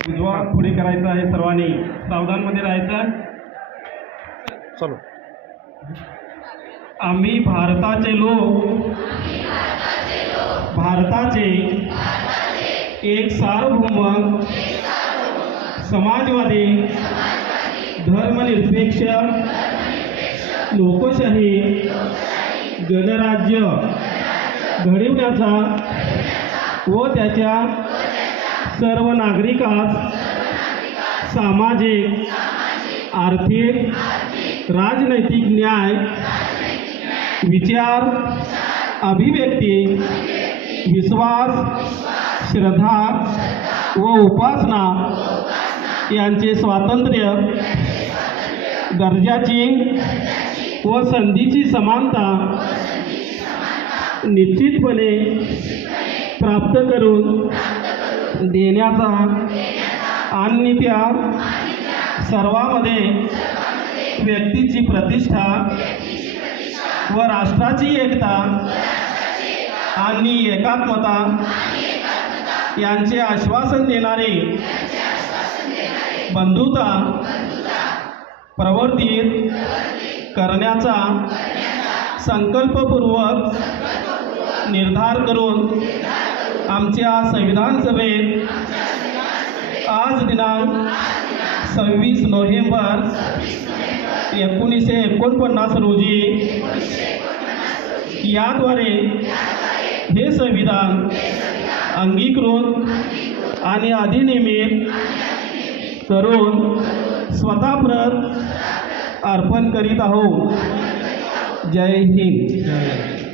उजवा पुढे करायचा आहे सर्वांनी सावधानमध्ये राहायचं. चालू. आम्ही भारताचे लोक. भारताचे एक सार्वभौम समाजवादी धर्मनिरपेक्ष लोकशाही गणराज्य घडविण्याचा व त्याच्या सर्व नागरिकास सामाजिक आर्थिक राजनैतिक न्याय विचार अभिव्यक्ती विश्वास श्रद्धा व उपासना यांचे स्वातंत्र्य दर्जाची व संधीची समानता निश्चितपणे प्राप्त करून देण्याचा आणि त्या सर्वामध्ये व्यक्तीची प्रतिष्ठा व राष्ट्राची एकता आणि एकात्मता यांचे आश्वासन देणारे बंधुता प्रवर्तित करण्याचा संकल्पपूर्वक निर्धार करून आमच्या संविधान सभेत आज दिनांक सव्वीस नोव्हेंबर एकोणीसशे एकोणपन्नास रोजी याद्वारे हे संविधान अंगीकृत आणि अधिनियमित करून स्वतःप्रत अर्पण करीत आहोत. जय हिंद.